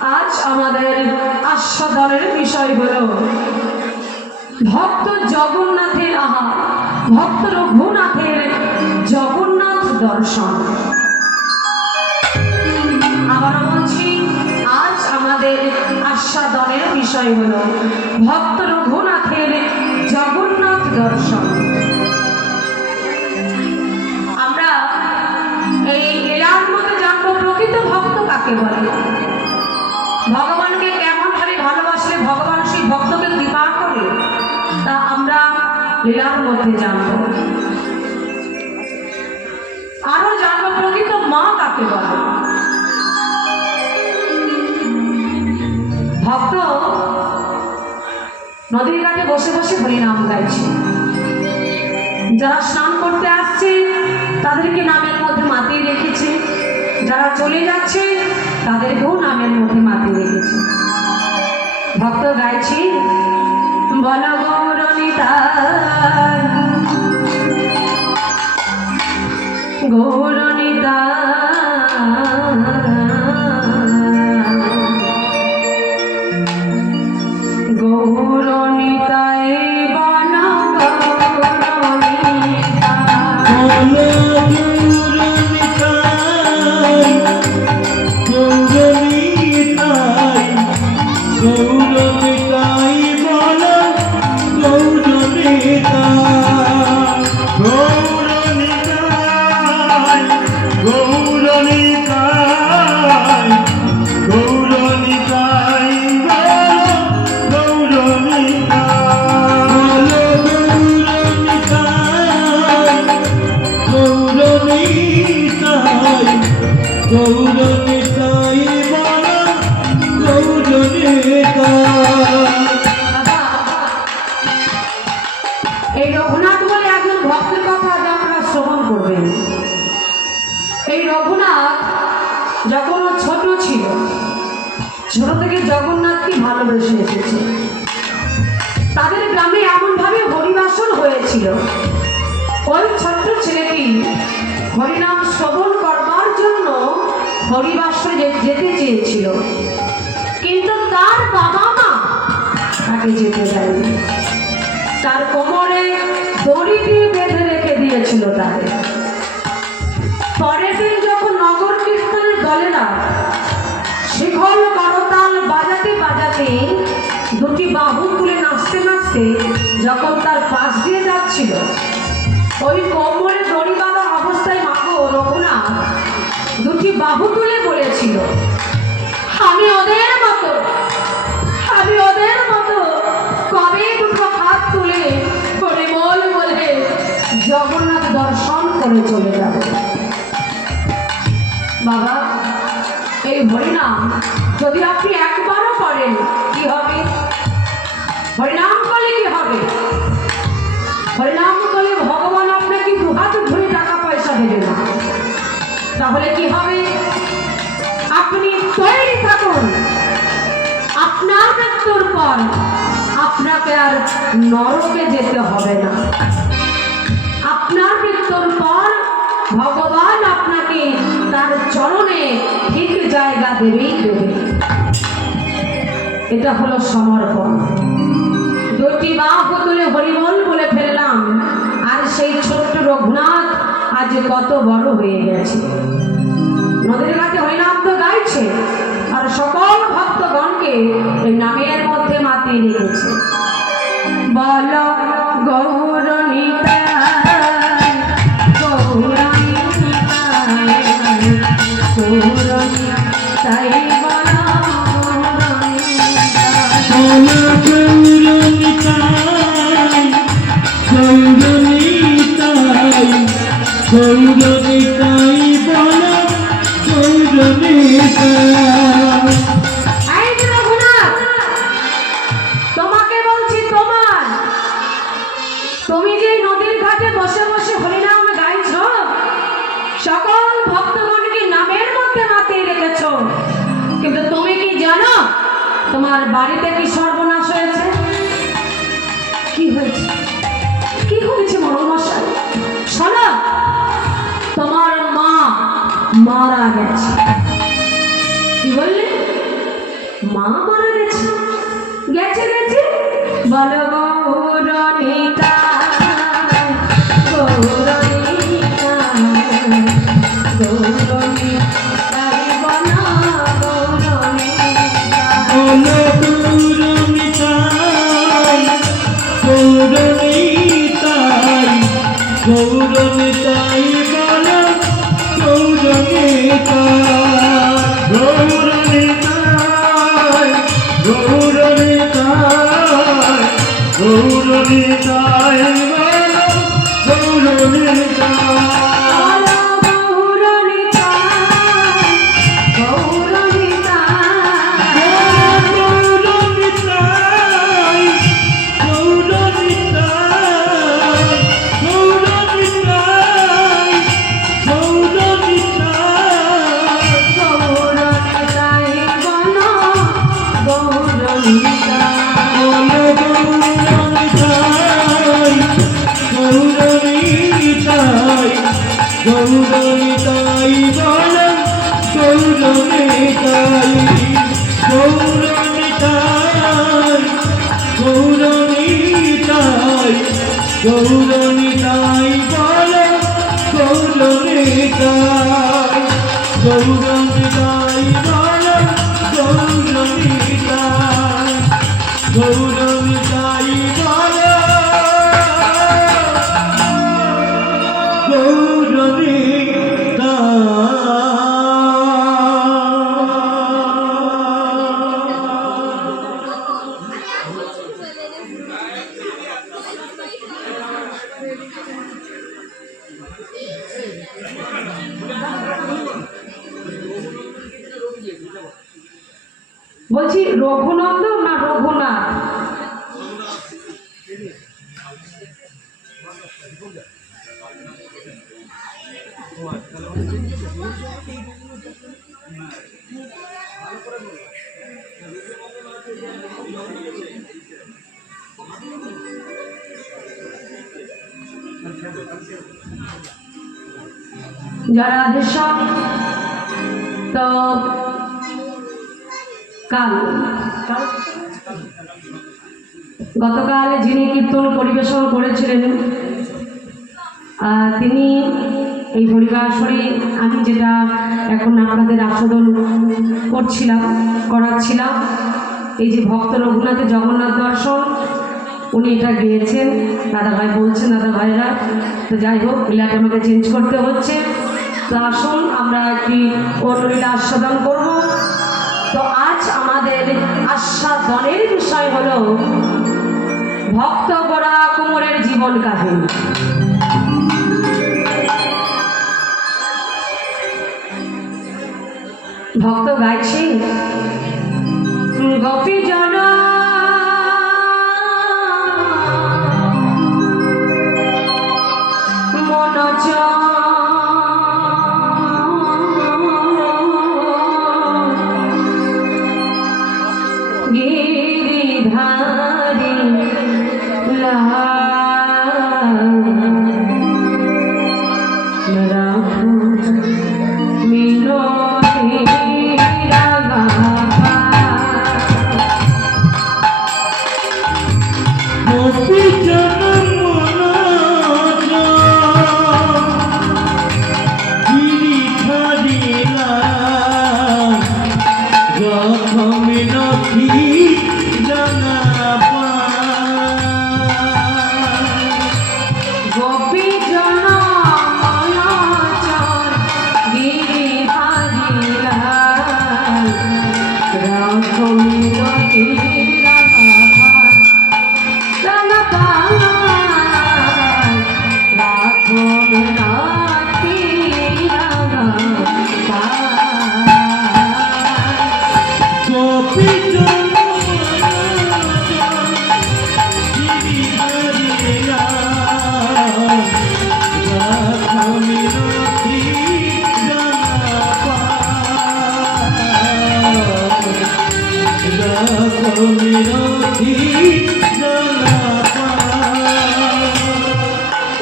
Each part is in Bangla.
আজ আমাদের আস্বাদনের বিষয় হল ভক্ত জগন্নাথের আহার, ভক্ত রঘুনাথের জগন্নাথ দর্শন। আবার বলছি, আজ আমাদের আস্বাদনের বিষয় হল ভক্ত রঘুনাথের জগন্নাথ দর্শন। আমরা এই লীলার মধ্যে জানবো প্রকৃত ভক্ত কাকে বলে, ভগবানকে কেমন ভাবে ভালোবাসলে ভগবান সেই ভক্তকে কৃপা করে, তা আমরা লীলার মধ্যে জানবো। আরো জানবো প্রকৃত মা কাকে বলে। ভক্ত নদীর ঘাটে বসে বসে হরিনাম গাইছে। যারা স্নান করতে আসছে তাদেরকে নামের মধ্যে মাতিয়ে রেখেছে, যারা চলে যাচ্ছে তাদেরকেও নামের মধ্যে মাতিয়ে রেখেছে। ভক্ত গাইছি, বল গৌরনিতাই গৌরনিতাই গৌরনিতাই বল এই রঘুনাথ বলে একজন ভক্তের কথা আজ আপনারা শ্রবণ করবেন। এই রঘুনাথ যখন ছোট ছিল, ছোট থেকে জগন্নাথকে ভালোবেসে এসেছে। তাদের গ্রামে এমন ভাবে হরিবাসন হয়েছিল, ওই ছোট্ট ছেলেটি হরিনাম শ্রবণ করবার জন্য হরিবাসনে যেতে চেয়েছিল, কিন্তু তার বাবা মা তাকে যেতে দেয়নি। তার কোমরে দড়ি দিয়ে বেঁধে রেখে দিয়েছিল তাকে। পরের দিন যখন নগর কীর্তনের দলেরা শিখল করতাল বাজাতে বাজাতে দুটি বাহু তুলে নাচতে নাচতে যখন তার পাশ দিয়ে যাচ্ছিল, ওই কোমরে দড়ি বাঁধা অবস্থায় মাগো রঘুনাথ দুটি বাহু তুলে বলেছিল, আমি ওদের মতো কবে দুটো হাত তুলে পরিমল বলে জগন্নাথ দর্শন করে চলে যাব। বাবা, এই হরিনাম যদি আপনি একবারও করেন কি হবে? হরিনাম করলে কি হবে? হরিনাম করলে ভগবান আপনাকে দুহাত ধরে টাকা পয়সা দেবে না। তাহলে কি হবে? আপনি তৈরি থাকুন, আপনার মৃত্যুর পর আপনাকে আর নরকে যেতে হবে না। আপনার মৃত্যুর পর ভগবান আপনাকে তার চরণে ঠিক জায়গা দেবেই দেবে। এটা হলো সমর্পণ। দুটি বাহু তুলে হরিবল বলে ফেললাম, আর সেই ছোট্ট রঘুনাথ আজ কত বড় হয়ে গেছে। নদীর ঘাটে হরিনাম তো গাইছে, আর সকল ভক্তগণকে এই নামের মধ্যে মাতিয়ে রেখেছে। বল গৌরনিতাই গৌরনিতাই বল তোমাকে বলছি, তুমি যে নদীর ঘাটে বসে বসে হরিনাম গাইছ, সকল ভক্তগণকে নামের মধ্যে মাতিয়ে রেখেছ, কিন্তু তুমি কি জানো তোমার বাড়িতে কি সর্বনাশ হয়েছে? কি হয়েছে? কি হয়েছে মহামশাই? শোনো, তোমার মা মারা গেছে। কি বললে? মা মারা গেছে, গেছে গেছে বল গৌরনীতা গৌরনীতা গৌরনীতা বনা গৌরনীতা গৌরনীতা গৌরনীতা গৌরনীতাই বলা গৌরনীতা গৌরনীতা গৌরনীতা গৌরনীতাই বলা গৌরনীতা গৌরনীতাই বলা গৌরনীতাই গৌরনীতাই গৌরনীতাই গৌরনীতাই বলা গৌরনীতাই গৌরনীতাই বলা গৌরনীতাই গৌরনীতাই বলা বলছি রঘুনন্দন না রঘুনাথ? যারা আদেশন তো গতকাল যিনি কীর্তন পরিবেশন করেছিলেন তিনি এই হরিবাসরে আমি যেটা এখন আপনাদের আস্বাদন করাচ্ছিলাম এই যে ভক্ত রঘুনাথের জগন্নাথ দর্শন, উনি এটা গেয়েছেন। দাদাভাই বলছেন দাদা ভাইরা, তো যাই হোক এলাকা আমাকে চেঞ্জ করতে হচ্ছে। তো আসুন আমরা একটি অনুলীলা আস্বাদন করব। তো আজ আমাদের আস্বাদনের বিষয় হলো ভক্ত গোড়া কুমোরের জীবন কাহিনী। ভক্ত গাইছে গোপী জন মনচ গিরিধারী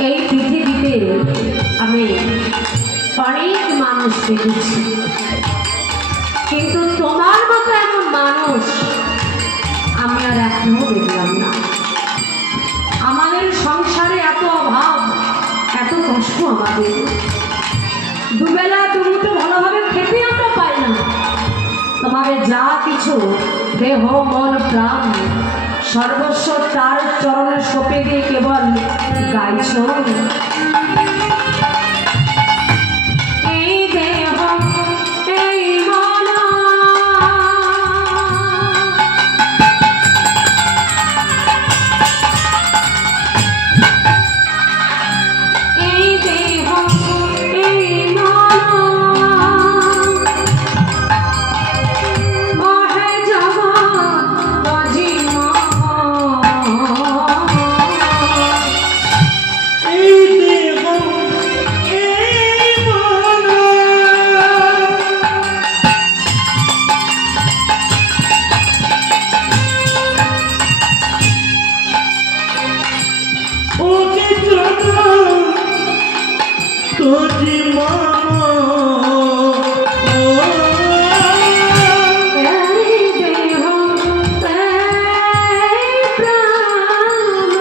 এই পৃথিবীতে আমি অনেক মানুষ দেখেছি, কিন্তু তোমার মতো এমন মানুষ একটাও দেখলাম না। আমাদের সংসারে এত অভাব, এত কষ্ট, আমাদের দুবেলা দুমুঠো ভালোভাবে খেতে আমরা পাই না। তোমাদের যা কিছু দেহ মন প্রাণ সর্বস্ব তার চরণে সঁপে দিয়ে কেবল গাইছ, এই দেহ এই মন এই দেহ এই মন মহে জগৎ জীবন। এই দেহ এই মন ওকে জগৎ তোজি মামা এই দেহ এই প্রাণ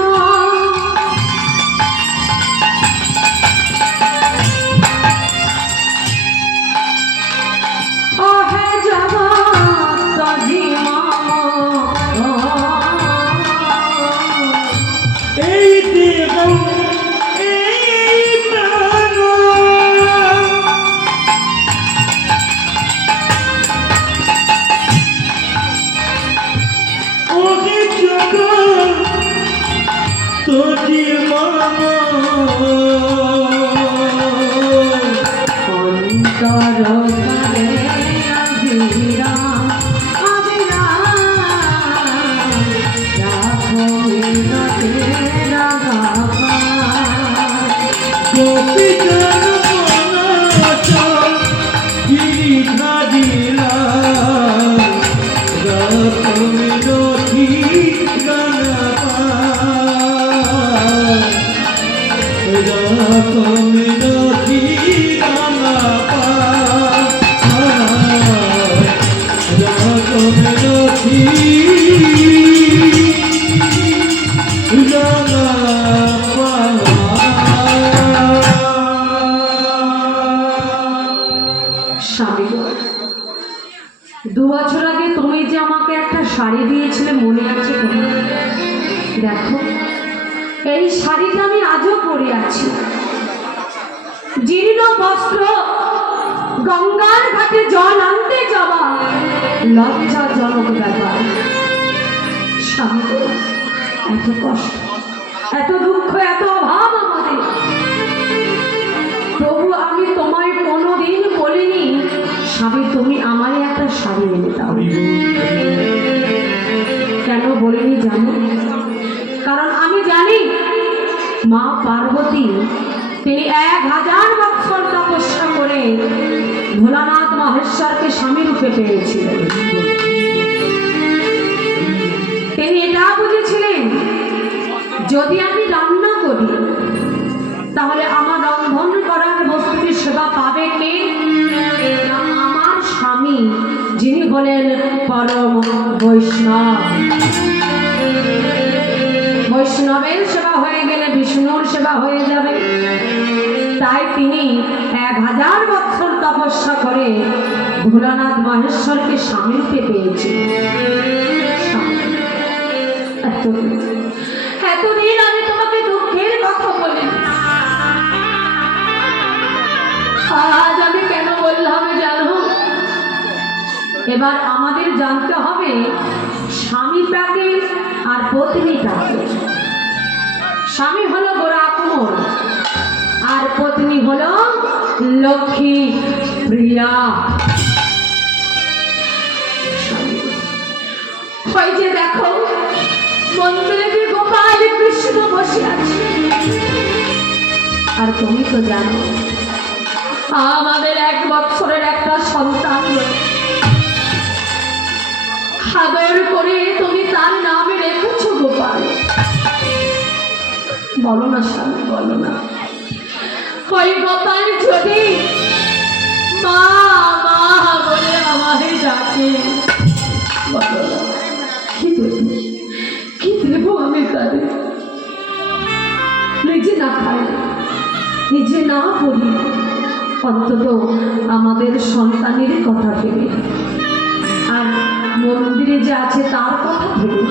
ওহে জগৎ জীবন। এই দেহ এই প্রাণ ওকে জগৎ তোজি মামা অন্তরকারে অবিরাম অবিরাম রাখো হৃদয়ে রাগাপার। গোপী জনমনাচল গিরিধারিলা রতমিনথি গানাপার রতমিনথি গানাপার রতমিনথি স্বামী গো, 2 বছর আগে তুমি যে আমাকে একটা শাড়ি দিয়েছিলে মনে আছে তোমার? দেখো এই শাড়িটা আমি আজও পরে আছি। জীর্ণ বস্ত্র, গঙ্গার ঘাটে জল আনতে যাওয়া লজ্জাজনক ব্যাপার। স্বামী গো, এত কষ্ট, এত দুঃখ, এত অভাব আমাদের, প্রভু আমি তোমায় কোনোদিন বলিনি স্বামী তুমি আমায় একটা শাড়ি এনে দাও। কেন বলিনি জানো? কারণ আমি জানি মা পার্বতী তিনি 1000 বছর তপস্যা করে ভোলানাথ মহেশ্বরকে স্বামী রূপে পেয়েছিলেন। তিনি এটা বুঝেছিলেন যদি আমি রান্না করি তাহলে আমার রন্ধন করার বস্তুটির সেবা পাবে কে? না আমার স্বামী, যিনি হলেন পরম বৈষ্ণব। বৈষ্ণবের সেবা হয়ে গেলে বিষ্ণুর সেবা হয়ে যাবে। তাই তিনি 1000 বছর তপস্যা করে ভোলানাথ মহেশ্বরকে স্বামী রূপে পেয়েছিলেন। এতদিন আমি তোমাকে দুঃখের কথা বলি, আজ আমি কেন বললাম জানো? এবার আমাদের জানতে হবে স্বামীটাকে আর পত্নীটাকে। স্বামী হলো গোরা কুমোর আর পত্নী হলো লক্ষ্মী প্রিয়া। ওই যে দেখো মন্দিরে যে গোপাল কৃষ্ণ বসে আছে, আর তুমি তো জানো আমাদের 1 বছরের একটা সন্তান আদর করে তুমি তার নামে রেখেছো গোপাল। বলো না স্বামী, বলো না ওই গোপাল যদি মা মা বলে আমায় ডাকে, বলো না নিজে না বলি, অন্তত আমাদের সন্তানের কথা ভেবে আর মন্দিরে যে আছে তার কথা ভেবে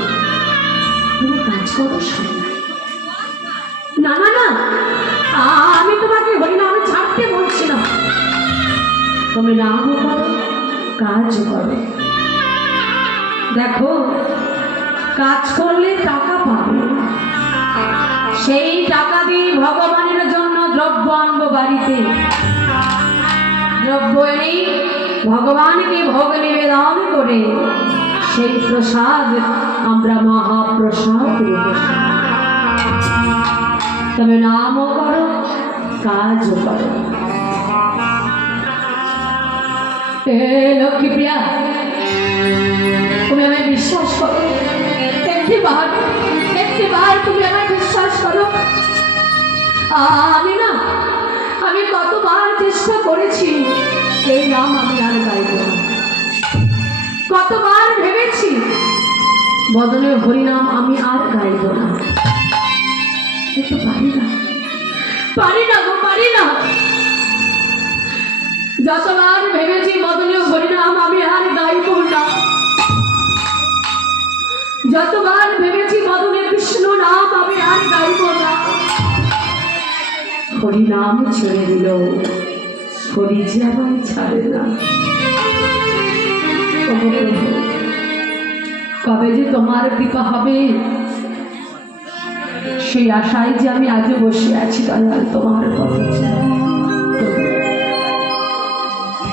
তুমি কাজ করো। না না না, আমি তোমাকে হরিনাম ছাড়তে বলছি না। তুমি নাম করো, কাজ করো। দেখো, কাজ করলে টাকা পাবে, সেই টাকা দিয়ে ভগবানের জন্য দ্রব্য আনবো বাড়িতে। দ্রব্য এনে ভগবানকে ভোগ নিবেদন করে সেই প্রসাদ আমরা মহাপ্রসাদ রূপে। তবে নামও করো, কাজও করো। লক্ষ্মী প্রিয়া, তুমি আমায় বিশ্বাস করো, একটিবার তুমি আমায় বিশ্বাস করো। আমি কতবার চেষ্টা করেছি এই নাম আমি আর গাইব না। কতবার ভেবেছি বদনের হরিনাম আমি আর গাইব না, কিন্তু পারি না। যতবার ভেবেছি বদনীয় হরিনাম আমি আর গাইব না, যতবার ভেবেছি বদনে কৃষ্ণ নাম আমি আর গাইব না, হরিনাম ছেড়ে দিল, হরি যে আমায় ছাড়ে না। কবে যে তোমার কৃপা হবে সেই আশায় যে আমি আজও বসে আছি দয়াল তোমার কথা।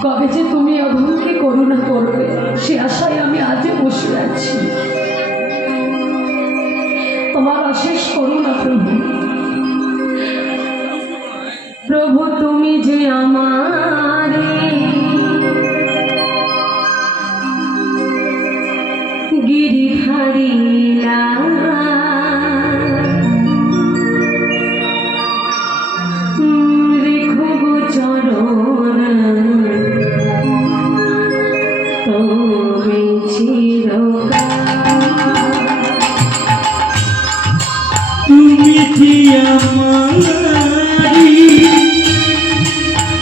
কবে যে তুমি অধমকে করুণা করবে সে আশায় আমি আজও বসে আছি। তোমার অশেষ করুণা প্রভু। প্রভু তুমি যে আমার গিরিধারী রেখো গো চরণ তুমি চিরকাল। তুমি কি আমারি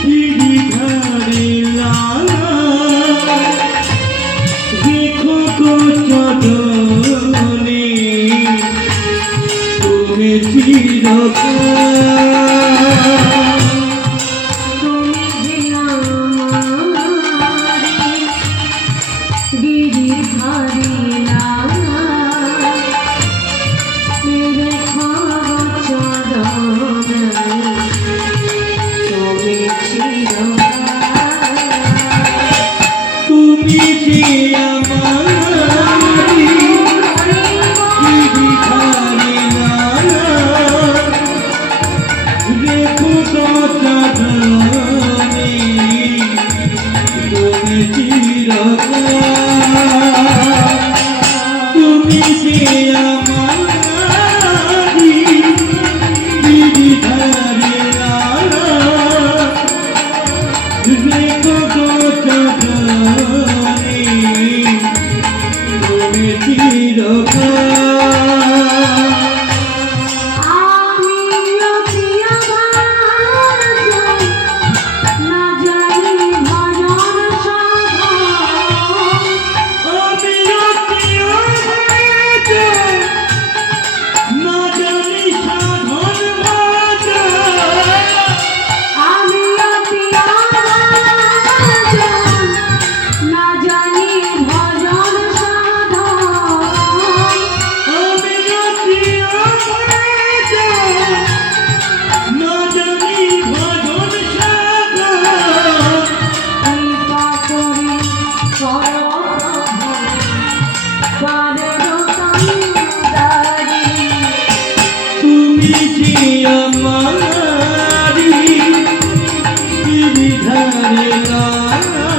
গিরিধারী লালা, দেখো গো চরণে তুমি চিরকাল। তুমি যে আমার গিরিধারী তুমি যে আমারি গিরিধারী লালা, দেখো গো চরণে তুমি চিরকাল। তুমি যে আমারি গিরিধারী লালা, দেখো গো চরণে তুমি চিরকাল। তুমি যে আমারি গিরিধারী লালা,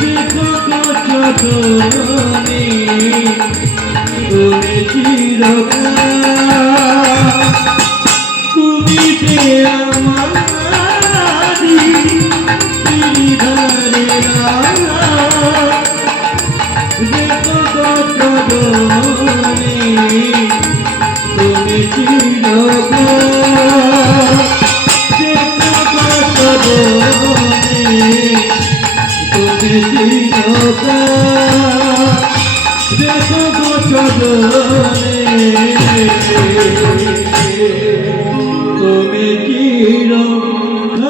দেখো গো চরণে তুমি চিরকাল। তুমি যে আমারি গিরিধারী লালা, দেখো গো চরণে তুমি চিরকাল। তুমি চিরকাল দেখো গো চরণে তুমি চিরকাল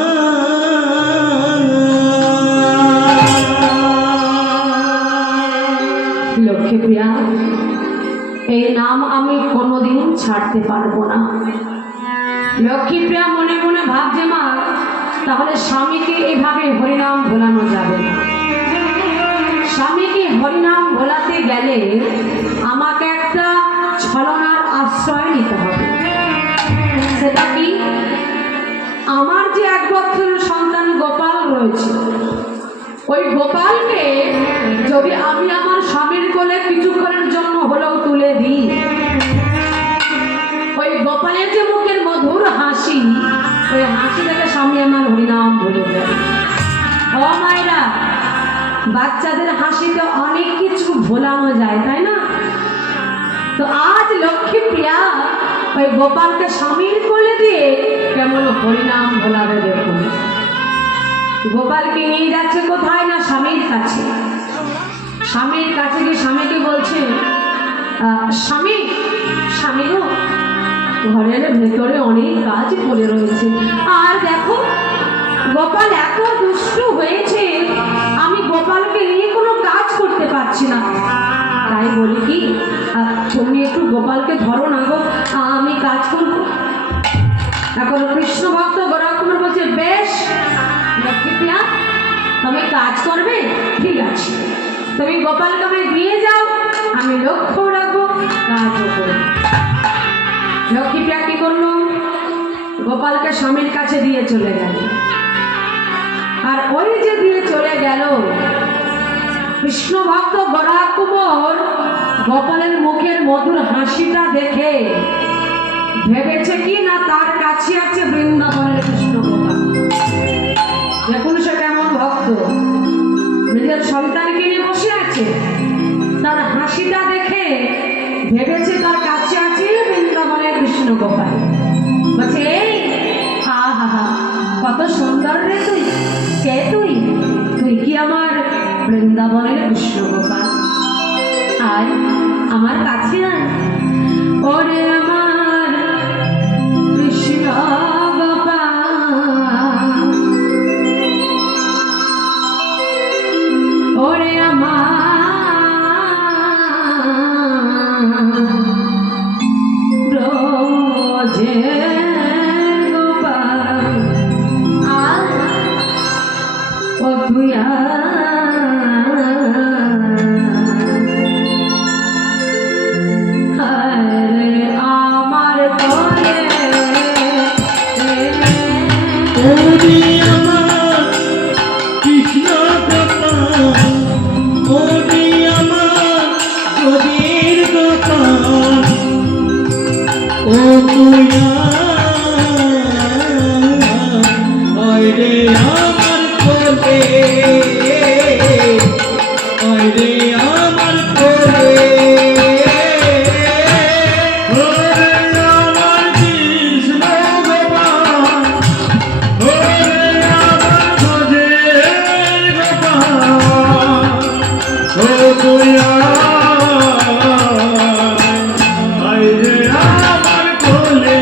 লক্ষ্মীপ্রিয়া, এই নাম আমি কোনোদিন ছাড়তে পারবো না। লক্ষ্মীপ্রিয়া মনে মনে ভাবছে, মা তাহলে স্বামীকে এভাবে হরিনাম ভোলানো যাবে না। স্বামীকে হরিনাম ভোলাতে গেলে আমাকে একটা ছলনার আশ্রয় নিতে হবে। সেটা কি? আমার যে 1 বছরের সন্তান গোপাল রয়েছে, ওই গোপালকে যদি আমি আমার স্বামীর কোলে কিছুক্ষণের জন্য হলেও তুলে দিই, ওই গোপালের যে মুখের মধুর হাসি, ওই হাসি থেকে স্বামী আমার হরিনাম বলে দেয়। ও মায়েরা, বাচ্চাদের হাসিতে অনেক কিছু ভোলানো যায়, তাই না? তো আজ লক্ষ্মীপ্রিয়া ওই গোপালকে স্বামীর কোলে দিয়ে কেমন হরিনাম ভোলাবে দেখুন। গোপালকে নিয়ে যাচ্ছে কোথায় না স্বামীর কাছে। স্বামীর কাছে গিয়ে স্বামীকে বলছে, স্বামী স্বামী গো, ঘরের ভেতরে অনেক কাজ পড়ে রয়েছে, আর দেখো গোপাল এত দুষ্টু হয়েছে, আমি গোপালকে নিয়ে কোনো কাজ করতে পারছি না। তাই বলি কি, তুমি একটু গোপালকে ধরো না গো, আমি কাজ করবো। এখন কৃষ্ণ ভক্ত গোরাকুমার বলছে, বেশ লক্ষ্মীপ্রিয়া, তুমি কাজ করবে, ঠিক আছে, তুমি গোপালকে আমায় দিয়ে যাও, আমি লক্ষ্য রাখবো, কাজও করবো। লক্ষ্মীপ্রিয়া কি করলো? গোপালকে স্বামীর কাছে দিয়ে চলে গেল। আর ওই যে দিয়ে চলে গেল, কৃষ্ণ ভক্ত গোরাকুমার গোপালের মুখের মধুর হাসিটা দেখে ভেবেছে কি না তার কাছে আছে বৃন্দাবনের কৃষ্ণ গোপাল। দেখুন সে কেমন ভক্ত, নিজের সন্তানকে নিয়ে বসে আছে, তার হাসিটা দেখে ভেবেছে তার কাছে আছে বৃন্দাবনের কৃষ্ণ গোপাল। বলছে, এই হা হা হা, কত সুন্দর রে তুই, কে তুই? তুই কি আমার বৃন্দাবনের কৃষ্ণ গোপাল? আয় আমার কাছে আয়, ওরে আমার কৃষ্ণ গোপাল, ওরে আমার রোজে গোপাল, আয় ও তুই ওরে আমার কৃষ্ণ গোপাল, ওরে আমার কবির গোপাল, ও তুই আয় রে আমার কোলে, আয় রে আমার কোলে, ওরে আমার কৃষ্ণ গোপাল, ওরে আমার ভজের গোপাল, ও তুই আয় রে আমার কোলে,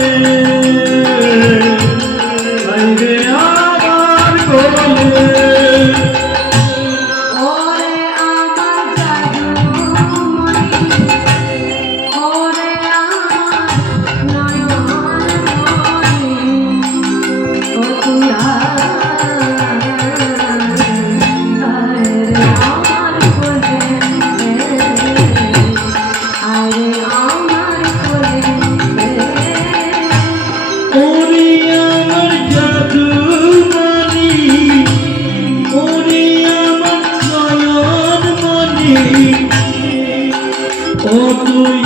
আয় রে আমার কোলে। ওরে আমার জাদুমণি, ওরে আমার নয়নমণি, ও তুই আয় রে আমার কোলে, আয় রে আমার কোলে। ওরে আমার জাদুমণি, ওরে আমার নয়নমণি, ও তুই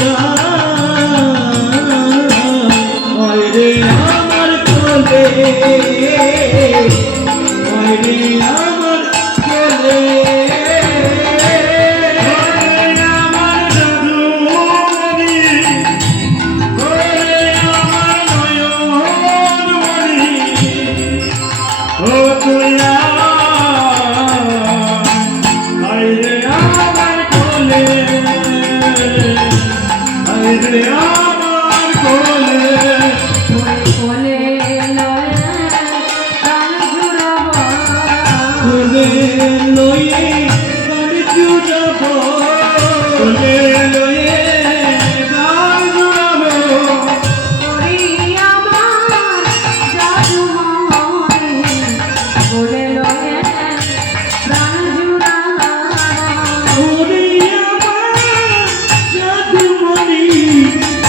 আয় রে আমার কোলে, আয় রে আমার কোলে, ওরে আমার জাদুমণি, ওরে আমার নয়নমণি, ও তুই আয়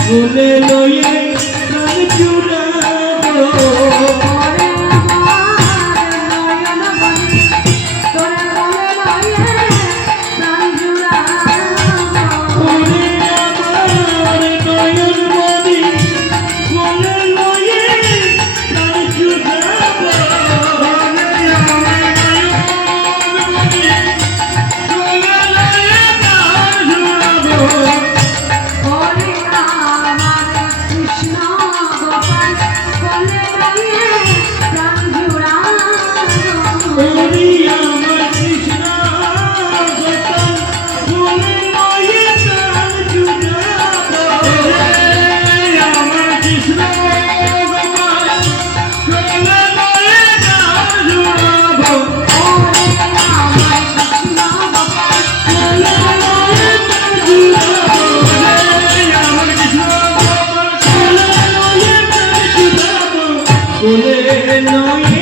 কোলে লয়ে প্রাণ জুড়াবো ওরে আমার নয়ন মনি তোরে কোলে লয়ে প্রাণ জুড়াবো ওরে আমার নয়ন মনি কোলে লয়ে প্রাণ জুড়াবো ওরে আমার নয়ন মনি কোলে লয়ে প্রাণ জুড়াবো ওরে আমার কৃষ্ণ গোপাল কোলে লয়ে প্রাণ জুড়াবো ওরে আমার কৃষ্ণ গোপাল কোলে লয়ে প্রাণ জুড়াবো ওরে আমার কৃষ্ণ গোপাল কোলে লয়ে প্রাণ জুড়াবো ওরে আমার কৃষ্ণ গোপাল কোলে লয়ে প্রাণ জুড়াবো আমার কৃষ্ণ গোপাল কোলে লয়ে প্রাণ জুড়াবো কোলে লয়ে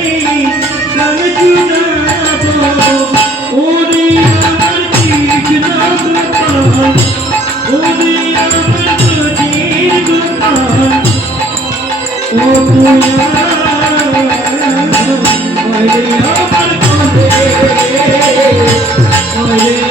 প্রাণ জুড়াবো ওরে আমার কৃষ্ণ গোপাল ওরে আমার কৃষ্ণ গোপাল ও তুই আমার কোলে